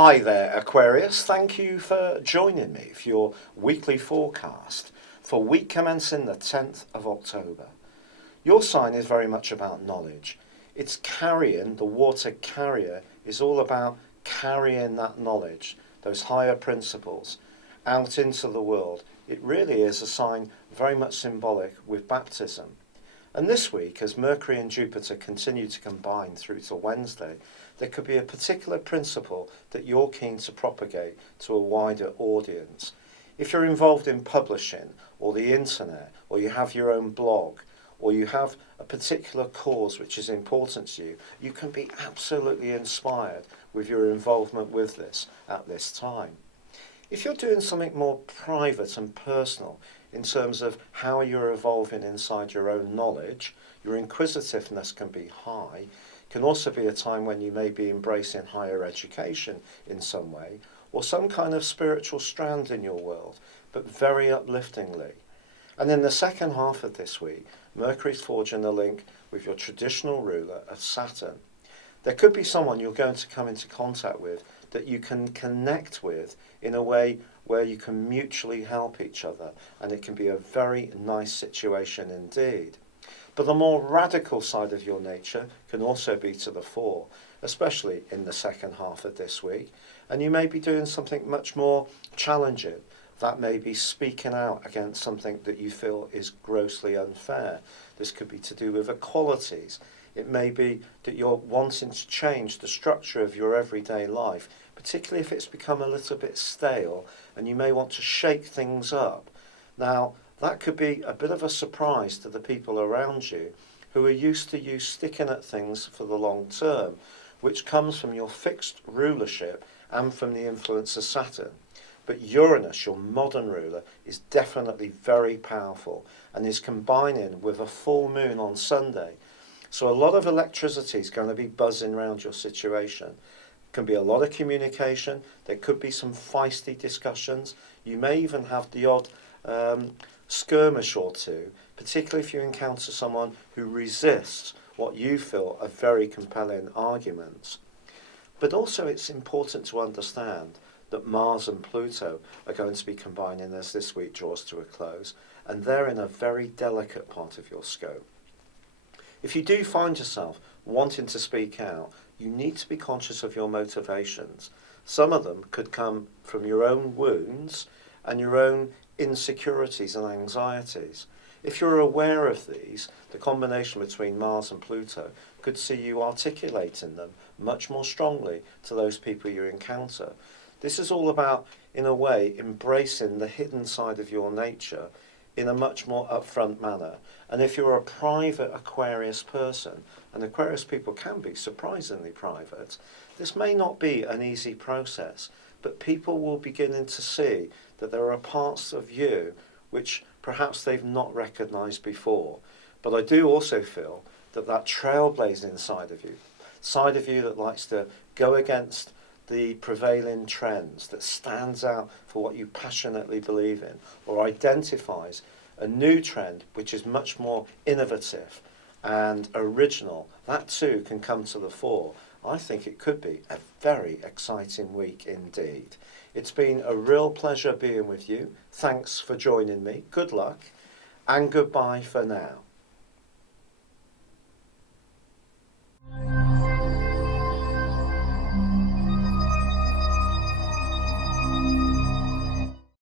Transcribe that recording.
Hi there, Aquarius. Thank you for joining me for your weekly forecast for week commencing the 10th of October. Your sign is very much about knowledge. It's carrying, the water carrier is all about carrying that knowledge, those higher principles, out into the world. It really is a sign very much symbolic with baptism. And this week, as Mercury and Jupiter continue to combine through to Wednesday, there could be a particular principle that you're keen to propagate to a wider audience. If you're involved in publishing or the internet, or you have your own blog, or you have a particular cause which is important to you, you can be absolutely inspired with your involvement with this at this time. If you're doing something more private and personal in terms of how you're evolving inside your own knowledge, your inquisitiveness can be high. It can also be a time when you may be embracing higher education in some way, or some kind of spiritual strand in your world, but very upliftingly. And in the second half of this week, Mercury's forging a link with your traditional ruler of Saturn. There could be someone you're going to come into contact with that you can connect with in a way where you can mutually help each other, and it can be a very nice situation indeed. But the more radical side of your nature can also be to the fore, especially in the second half of this week, and you may be doing something much more challenging. That may be speaking out against something that you feel is grossly unfair. This could be to do with equalities. It may be that you're wanting to change the structure of your everyday life, particularly if it's become a little bit stale, and you may want to shake things up. Now, that could be a bit of a surprise to the people around you who are used to you sticking at things for the long term, which comes from your fixed rulership and from the influence of Saturn. But Uranus, your modern ruler, is definitely very powerful and is combining with a full moon on Sunday. So a lot of electricity is going to be buzzing around your situation. Can be a lot of communication. There could be some feisty discussions. You may even have the odd skirmish or two, particularly if you encounter someone who resists what you feel are very compelling arguments. But also it's important to understand that Mars and Pluto are going to be combining as this week draws to a close, and they're in a very delicate part of your scope. If you do find yourself wanting to speak out, you need to be conscious of your motivations. Some of them could come from your own wounds and your own insecurities and anxieties. If you're aware of these, the combination between Mars and Pluto could see you articulating them much more strongly to those people you encounter. This is all about, in a way, embracing the hidden side of your nature in a much more upfront manner. And if you're a private Aquarius person, and Aquarius people can be surprisingly private, this may not be an easy process, but people will begin to see that there are parts of you which perhaps they've not recognised before. But I do also feel that that trailblazing side of you that likes to go against the prevailing trends, that stands out for what you passionately believe in, or identifies a new trend which is much more innovative and original, that too can come to the fore. I think it could be a very exciting week indeed. It's been a real pleasure being with you. Thanks for joining me. Good luck and goodbye for now.